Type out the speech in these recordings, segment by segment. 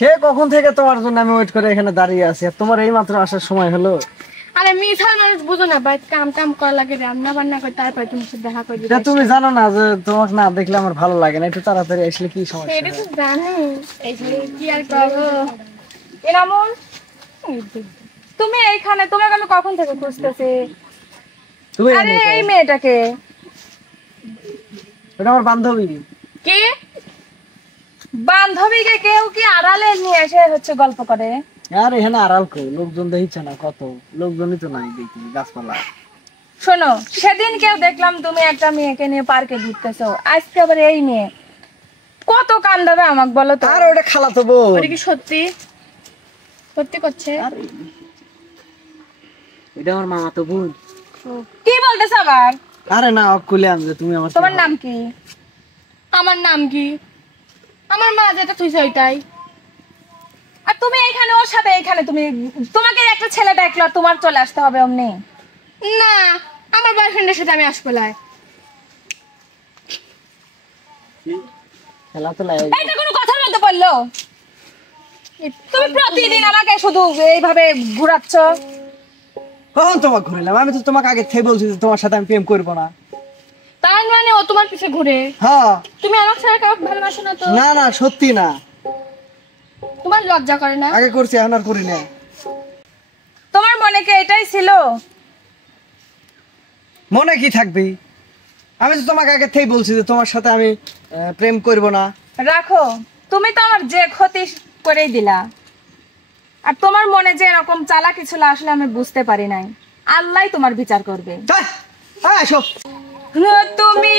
সে কখন থেকে তোমার জন্য আমি ওয়েট করে এখানে দাঁড়িয়ে আছি, আর তোমার এই মাত্র আসার সময় হলো। আরে মিঠাল মানুষ বুঝো না, ভাই কাম টাম করা লাগে, রান্না বান্না করে তারপর তোমার সাথে দেখা করি। এটা তুমি জানো না যে তোমাকে না দেখলে আমার ভালো লাগে না, একটু তাড়াতাড়ি আসলে কি সমস্যা? এটা তো জানি, এই যে কি আর করবো। এরামন তুমি এইখানে, তোমাকে আমি কখন থেকে খুঁজতেছি। তুমি আরে এই মেয়েটাকে, এটা আমার বান্ধবী। কি বান্ধবীকে কেউ কি আড়ালে নিয়ে এসে হচ্ছে গল্প করে? আর এখানে আড়াল কো লোকজন দেখছে না, কত লোকজনই তো নাই দেখি গাছপালা। শোনো, সেদিন কেউ দেখলাম তুমি একটা মেয়েকে নিয়ে পার্কে ঘুরতেছো, আজকে আবার এই মেয়ে। কত কান্দাবে আমাকে বলো তো। আর ওটা খালা তো বউ। ওটা কি সত্যি সত্যি করছে? এটা আমার মামা তো বোন। কি বলতেছ আবার? আরে না কুলে আনবে তুমি আমার। তোমার নাম কি? আমার নাম কি? আমার মা যেটা তুই ওইটাই। আর তুমি এইখানে ওর সাথে, এইখানে তুমি, তোমাকে একটা ছেলে ডাকলো আর তোমার চলে আসতে হবে অমনি? না, আমার বয়ফ্রেন্ডের সাথে আমি আসবো না। খেলা তো লাগে। এটা কোনো কথার মধ্যে বললো? তুমি প্রতিদিন আমাকে শুধু এইভাবে ঘুরাচ্ছ। কখন তোমাকে ঘুরাইলাম? আমি তো তোমাকে আগে থেকে বলছি যে তোমার সাথে আমি প্রেম করবো না। তার মানে ও তোমার পিছে ঘুরে? হ্যাঁ। তুমি আমার ছাড়া কাউকে ভালোবাসো না তো? না না সত্যি না। তোমার লজ্জা করে না? আগে করছি এখন আর করি না। তোমার মনে কি এটাই ছিল? মনে কি থাকবি? আমি তো তোমাকে আগে থেকে বলছি যে তোমার সাথে আমি প্রেম করব না। রাখো, তুমি তো আমার যে ক্ষতি করেই দিলা। আর তোমার মনে যে এরকম চালাকি ছিল আসলে আমি বুঝতে পারি নাই। আল্লাহ তোমার বিচার করবে। তুমি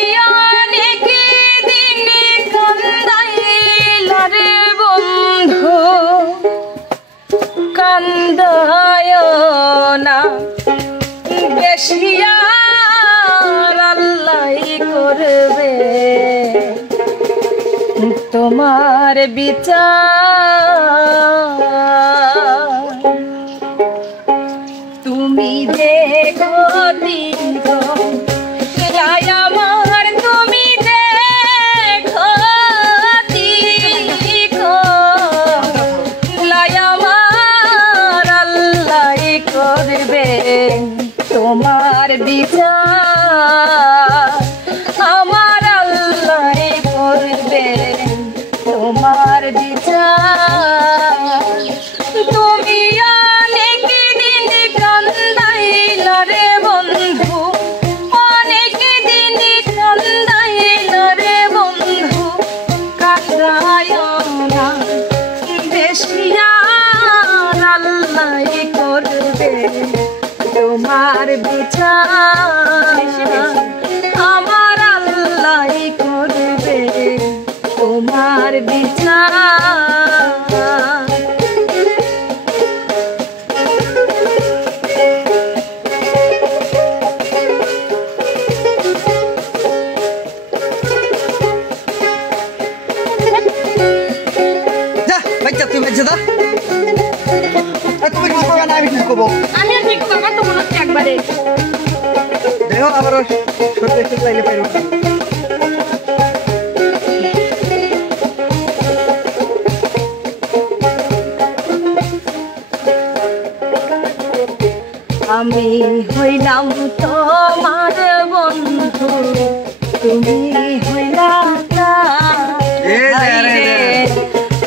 অনেক দিনে কান্দাইলা রে বন্ধু, কান্দায় না বেশি, আর আল্লাহ করবে তোমার বিচার। তুমি দেখো দীর্ঘ আমার, তুমি দেখো দীর্ঘ আমার, আল্লাহ করবে তোমার বিচার। আমার আল্লাহ করবে তোমার বিচার। তুমি অনেক দিন কান্দাইলা রে বন্ধু, অনেক দিন কান্দাইলা রে বন্ধু, কান্দায় না বেশি, আর আল্লাহ করবে তোমার বিচার। আমার আল্লাহ করবে তোমার বিচার। যা বাচ্চা তুমি বাচ্চা দা। তুমি কি করবে না আমি কি করবো? আমি আর কি করবো? আমার তো মনে হচ্ছে একবারে দেখো আবার সত্যি একটু চাইলে পাইব। আমি হইলাম তোমার বন্ধু, তুমি হইলা না।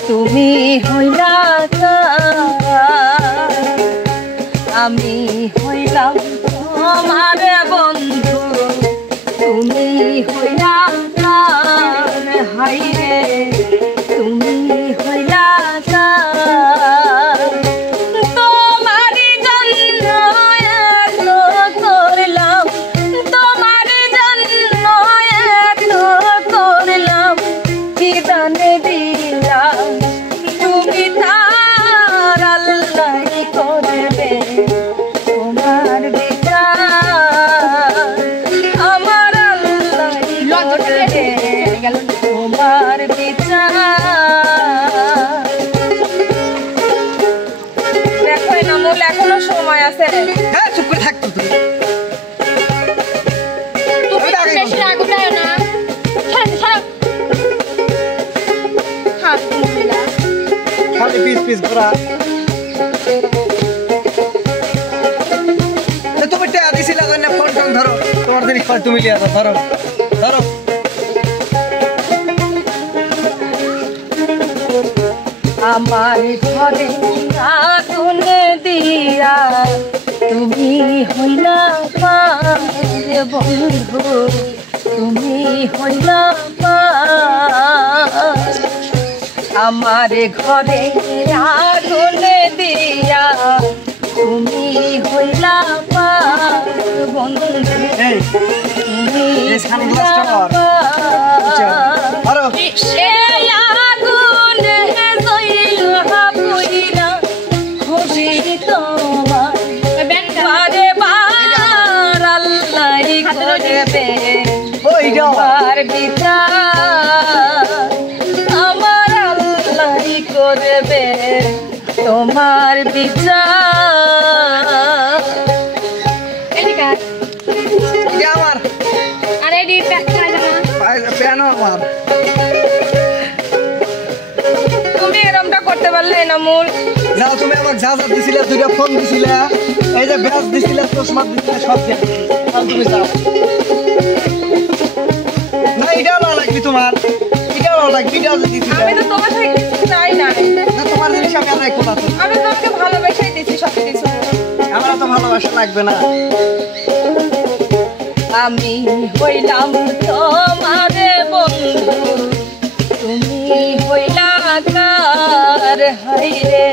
তুমি হইলা না, আমি হইলাম তোমার বন্ধু, তুমি হইলা না। হাই রে তুমি হইলা না, তোমার জন্য এত করলাম, তোমার জন্য এত করলাম, কি দানে দিলাম তুমি তার, আল্লাহ করবে তোমার বিচার। আমার আল্লাহ করবে তোমার বিচার। দেখো এনামুল, এখনো সময় আছে। হ্যাঁ চুপ করে থাকতো তুমি। তুমি বেশি রাগ উঠায় না। ছাড়ো ছাড়ো। হাত মুলা খালি পিস পিস করা। তুমি টেয়া দিছিলা কইনা ফোন টোন ধরো, তোমার জিনিস তুমি লিয়া দাও, ধরো ধরো। আমার ঘরে আগুন দিয়া তুমি হইলা পার বন্ধু, তুমি হইলা পার। আমার ঘরে আগুন দিয়া তুমি হইলা পার বন্ধু, তুমি হইলা পার। সেই আগুন জইলা পুইরা হবি তোমার বারে বার আল্লাহ করবে তোমার বিচার, আমার আল্লাহ করবে তোমার বিচার। আমার আরে আমার তুমি এরমটা করতে পারলে না মূল। যাও তুমি আমাকে যা যা দিছিলে, দুইটা ফোন দিছিলে, এই যে ব্যাস দিছিলে, চশমা দিছিলে, সব দিয়ে তুমি যাও। না এটাও না লাগবি তোমার, এটাও না লাগবি, এটাও যে দিছিলে। আমি তো তোমার থেকে কিছু চাই না। না তোমার জিনিস আমি আর রাখবো না তো। আমি তোমাকে ভালোবেসেই দিচ্ছি সব কিছু। আমার তো ভালোবাসা লাগবে না। আমি হইলাম তোমার বন্ধু, তুমি হইলা কার হাইরে,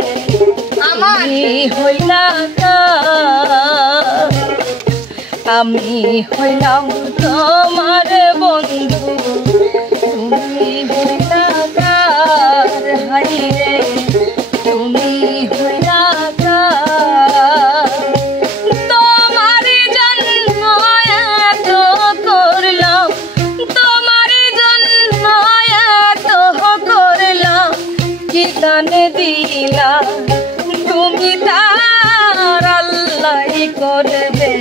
আমি হইলা কার। আমি হইলাম তোমার বন্ধু, তুমি হইলা কার হাইরে, তুমি হইলা কার। তোমার জন্য এত করলাম, তোমার জন্য এত করলাম, কি কানে দিলাম তুমি তার আল্লাহ করবে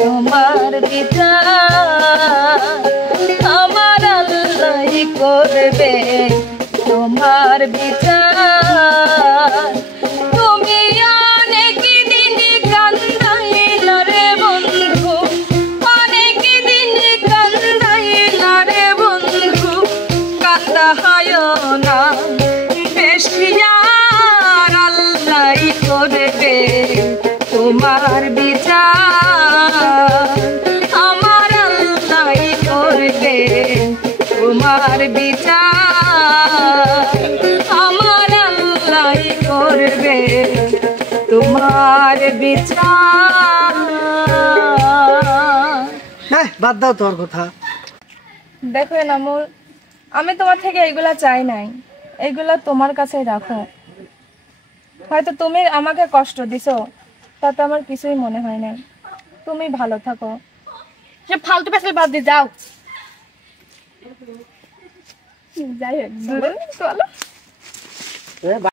তোমার বিচার, আমার আল্লাহ করবে তোমার বিচার। তুমি অনেক দিন কান্দাইলা রে বন্ধু, অনেক দিন কান্দাইলা রে বন্ধু, কান্দা হয় না বেশি, আর আল্লাহ করবে তোমার বিচার, আমার আল্লাহ করবে তোমার বিচার, আমার আল্লাহ করবে তোমার বিচার। হ্যাঁ বাদ দাও তোর কথা। দেখো নামুল, আমি তোমার থেকে এইগুলা চাই নাই, এইগুলা তোমার কাছেই রাখো। হয়তো তুমি আমাকে কষ্ট দিছো, তাতে আমার কিছুই মনে হয় নাই। তুমি ভালো থাকো। সে ফালতু পেছাল বাদ দিয়ে যাও। যাই হোক চলো।